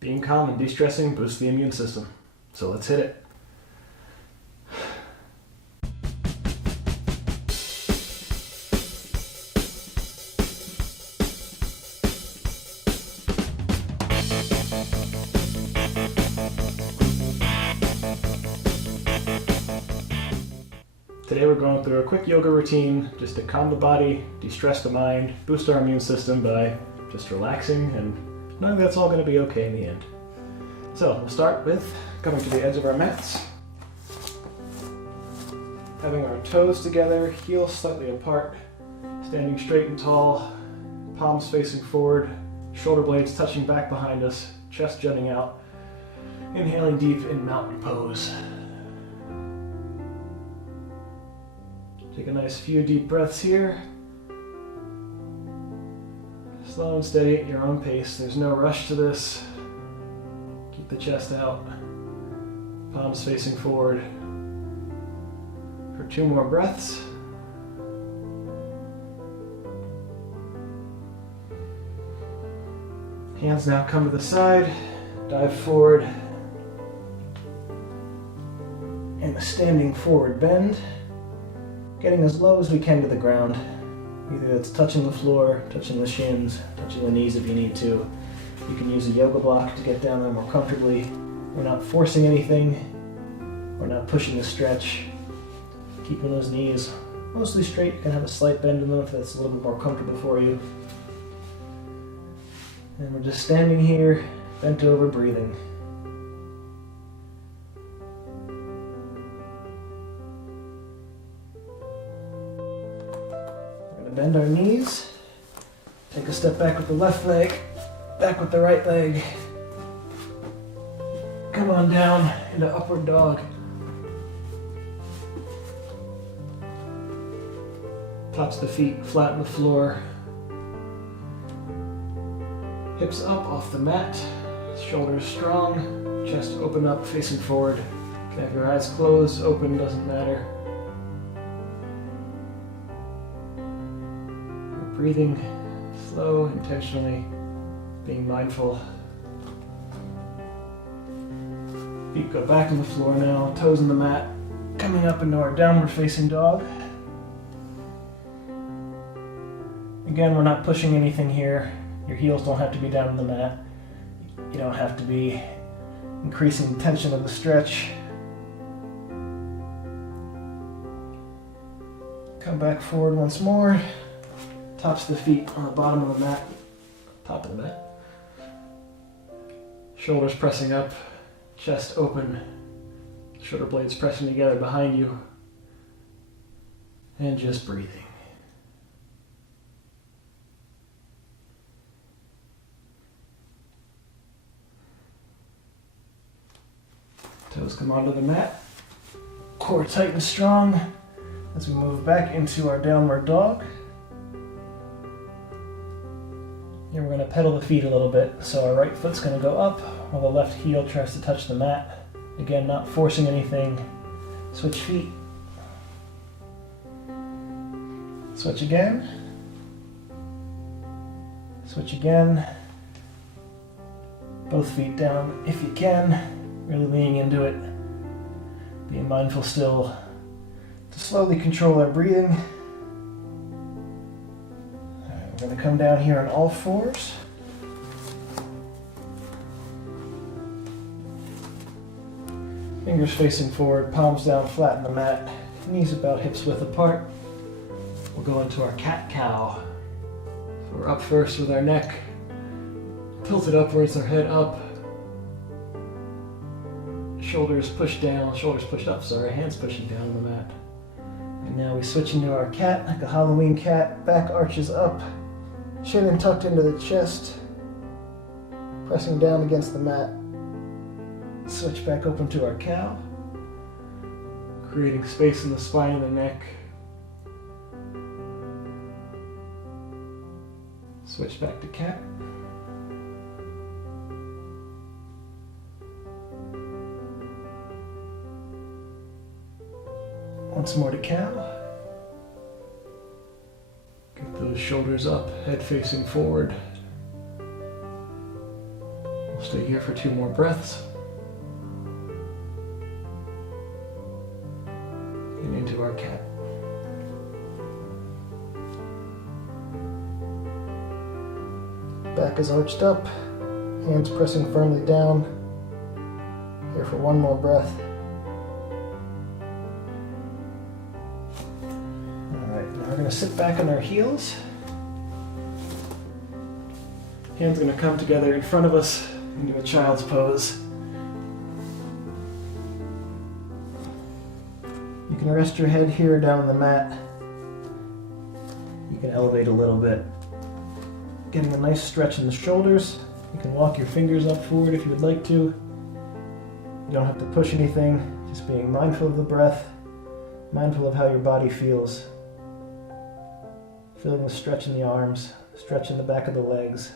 Being calm and de-stressing boosts the immune system. So let's hit it. Today we're going through a quick yoga routine just to calm the body, de-stress the mind, boost our immune system by just relaxing and knowing that's all going to be okay in the end. So we'll start with coming to the edge of our mats, having our toes together, heels slightly apart, standing straight and tall, palms facing forward, shoulder blades touching back behind us, chest jutting out, inhaling deep in mountain pose. Take a nice few deep breaths here. Slow and steady at your own pace. There's no rush to this. Keep the chest out. Palms facing forward. For 2 more breaths. Hands now come to the side. Dive forward. In a standing forward bend. Getting as low as we can to the ground. Either it's touching the floor, touching the shins, touching the knees if you need to. You can use a yoga block to get down there more comfortably. We're not forcing anything. We're not pushing the stretch. Keeping those knees mostly straight. You can have a slight bend in them if that's a little bit more comfortable for you. And we're just standing here, bent over, breathing. Bend our knees, take a step back with the left leg, back with the right leg. Come on down into upward dog. Tops of the feet flat on the floor. Hips up off the mat, shoulders strong, chest open up, facing forward. You can have your eyes closed, open, doesn't matter. Breathing slow, intentionally, being mindful. Feet go back on the floor now, toes on the mat, coming up into our downward facing dog. Again, we're not pushing anything here. Your heels don't have to be down on the mat. You don't have to be increasing the tension of the stretch. Come back forward once more. Tops of the feet on the bottom of the mat, top of the mat. Shoulders pressing up, chest open, shoulder blades pressing together behind you, and just breathing. Toes come onto the mat, core tight and strong as we move back into our downward dog. Here we're going to pedal the feet a little bit, so our right foot's going to go up while the left heel tries to touch the mat. Again, not forcing anything. Switch feet. Switch again. Switch again. Both feet down if you can, really leaning into it. Being mindful still to slowly control our breathing. We're going to come down here on all fours. Fingers facing forward, palms down flat on the mat, knees about hips width apart. We'll go into our cat-cow. So we're up first with our neck tilted upwards, our head up. Shoulders pushed down, shoulders pushed up, sorry, hands pushing down on the mat. And now we switch into our cat, like a Halloween cat, back arches up. Chin and tucked into the chest, pressing down against the mat. Switch back open to our cow, creating space in the spine and the neck. Switch back to cat. Once more to cow. Get those shoulders up, head facing forward. Stay here for 2 more breaths. And into our cat. Back is arched up, hands pressing firmly down. Here for 1 more breath. Alright, now we're going to sit back on our heels. Hands are going to come together in front of us into a child's pose. You can rest your head here down on the mat. You can elevate a little bit. Getting a nice stretch in the shoulders. You can walk your fingers up forward if you would like to. You don't have to push anything, just being mindful of the breath, mindful of how your body feels. Feeling the stretch in the arms, stretch in the back of the legs.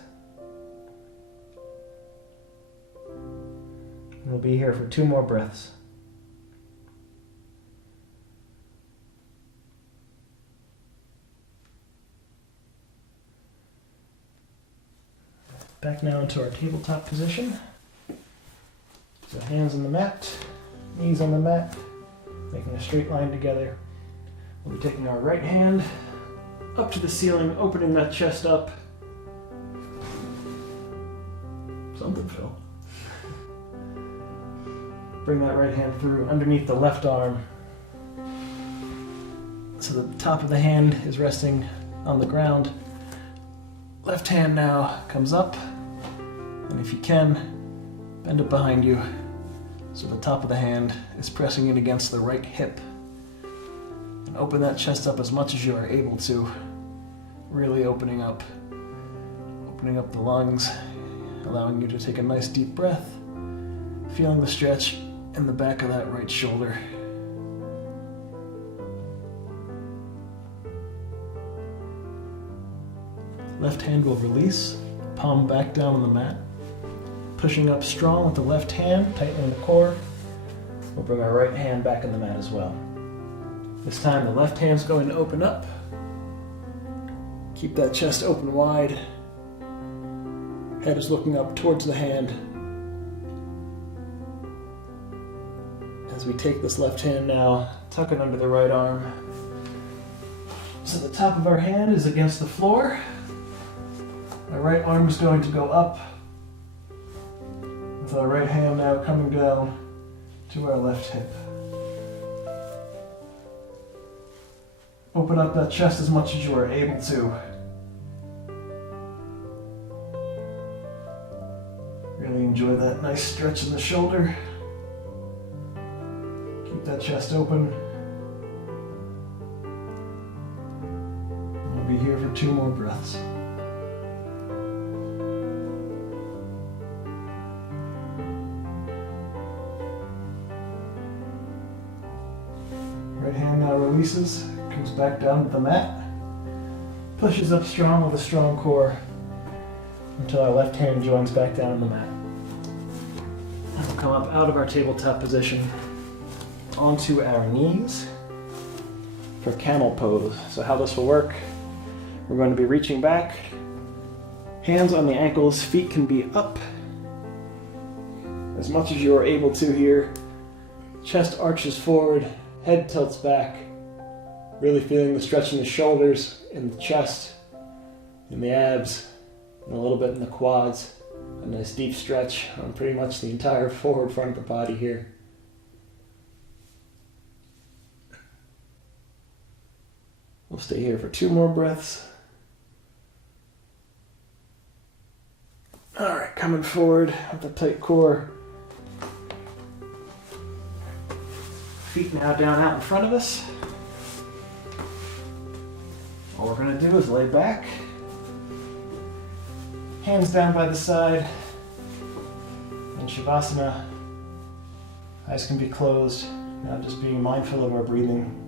And we'll be here for 2 more breaths. Back now into our tabletop position. So hands on the mat, knees on the mat, making a straight line together. We'll be taking our right hand up to the ceiling, opening that chest up. Something fell. Bring that right hand through underneath the left arm. So the top of the hand is resting on the ground. Left hand now comes up, and if you can, bend it behind you so the top of the hand is pressing in against the right hip. And open that chest up as much as you are able to, really opening up the lungs, allowing you to take a nice deep breath, feeling the stretch in the back of that right shoulder. Left hand will release, palm back down on the mat. Pushing up strong with the left hand, tightening the core. We'll bring our right hand back on the mat as well. This time the left hand's going to open up. Keep that chest open wide. Head is looking up towards the hand. As we take this left hand now, tuck it under the right arm. So the top of our hand is against the floor. Our right arm is going to go up, with our right hand now coming down to our left hip. Open up that chest as much as you are able to. Really enjoy that nice stretch in the shoulder. Keep that chest open. We'll be here for 2 more breaths. Right hand now releases, comes back down to the mat, pushes up strong with a strong core until our left hand joins back down on the mat. And we'll come up out of our tabletop position onto our knees for camel pose. So how this will work, we're going to be reaching back, hands on the ankles, feet can be up as much as you are able to here. Chest arches forward, head tilts back, really feeling the stretch in the shoulders, in the chest, in the abs, and a little bit in the quads. A nice deep stretch on pretty much the entire forward front of the body here. We'll stay here for 2 more breaths. All right, coming forward with a tight core. Feet now down out in front of us. All we're going to do is lay back. Hands down by the side. In Shavasana. Eyes can be closed. Now just being mindful of our breathing.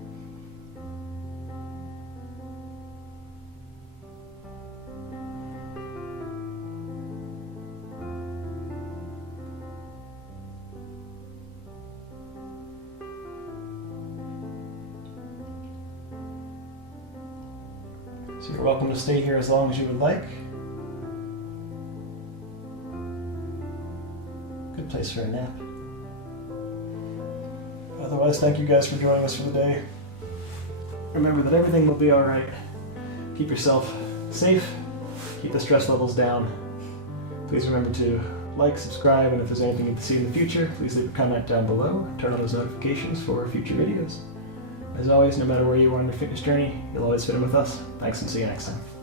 So you're welcome to stay here as long as you would like. good place for a nap. Otherwise, thank you guys for joining us for the day. Remember that everything will be alright. Keep yourself safe, keep the stress levels down. Please remember to like, subscribe, and if there's anything you'd see in the future, please leave a comment down below. Turn on those notifications for future videos. As always, no matter where you are on your fitness journey, you'll always fit in with us. Thanks and see you next time.